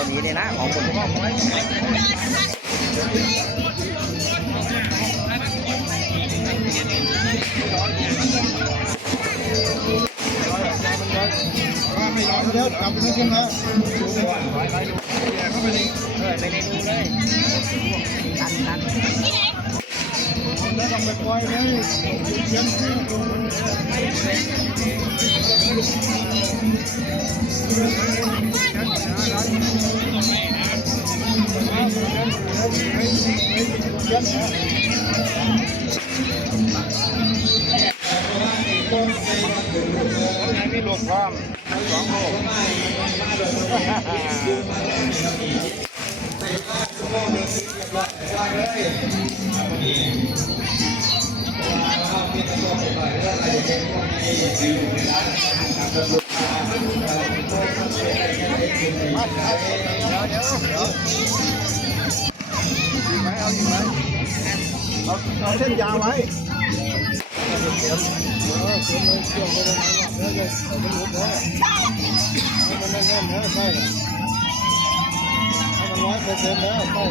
เอาดีเลยนะของผมก็น้อยไม่ร้อนแล้วกลับไปที่นะดูเลยว่าเข้าไปนี่ไปในดูเลยตันแล้วทำไปปล่อยเลยเย็นขึ้นไม่ลงความสองโลเอาเส้นยาวไว้เดี๋ยวเกี่ยวเลยเกี่ยวไปเลยเลยมันหลุดเลยให้มันแน่นๆนะใช่ให้มัน100%แล้วใช่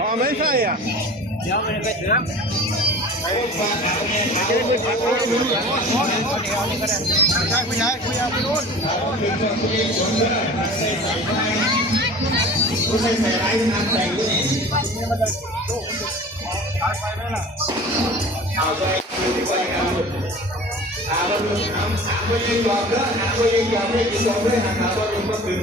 อ๋อไม่ใช่อ่ะเดี๋ยวมันไปเถื่อนใช่ผู้ใหญ่ไปนู่นผู้ใส่ใส่ไอ้น้ำใส่กูนี่มันจะลูกตายไปไหมล่ะเอาใจดูดีกว่าครับถามว่าถามว่ายังยอมเด้อถามว่ายังยอมให้กินยอมด้วยถามว่ายังก็คือ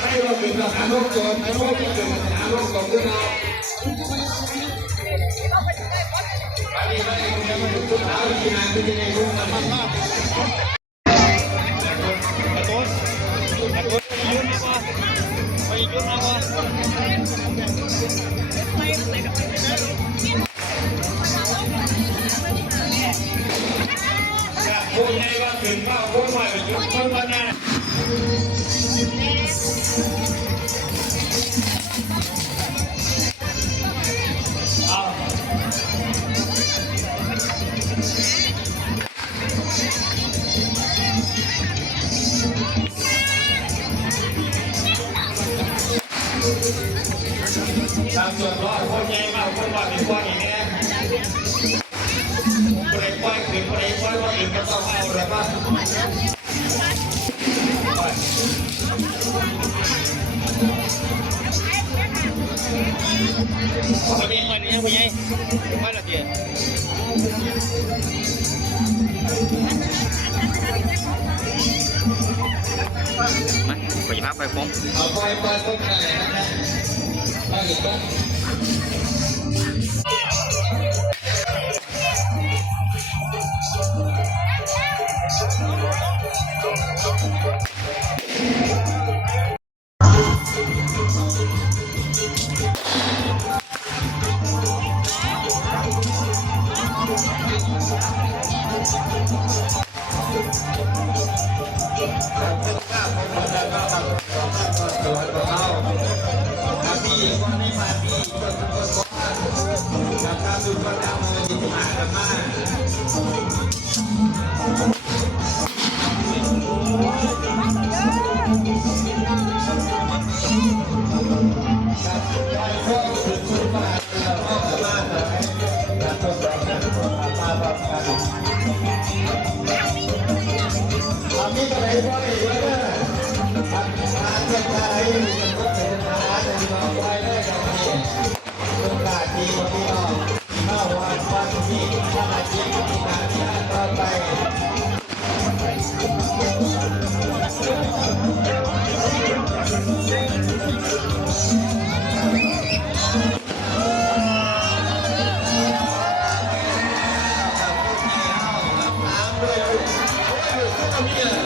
ให้เราถึงเราหาโรคจนให้โรคที่เกิดหาโรคก่อนด้วยเราอันนี้ไม่ได้คุณจะมาดูทุกหาวิธีงานเป็นยังไงรู้ไหมมันมากพูดให้ว่าถึงว่าพูดใหม่ไปยุคต้นวันนั้นเอาตามส่วนว่าพูดใหญ่ว่าพูดว่าเป็นว่าอย่างนี้คนใดควายขึ้นคนใดควายว่าอื่นก็ต้องเอาเลยว่าวันนี้มันยังไม่ใหญ่ไม่ละเดียวมาไปพักไปฟ้องเอาไปต้นไหนนะไปอีกต้น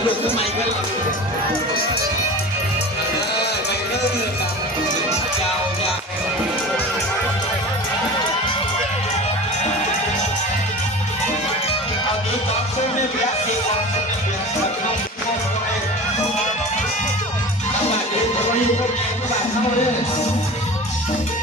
ลูกทำไมกันล่ะไปเริ่มกับยาวยาวเอาดีต่อสู้ไม่เบียดดีต่อสู้ไม่เบียดมันเข้าเข้าไปตลาดดีตัวนี้คนเองตลาดเข้าเลย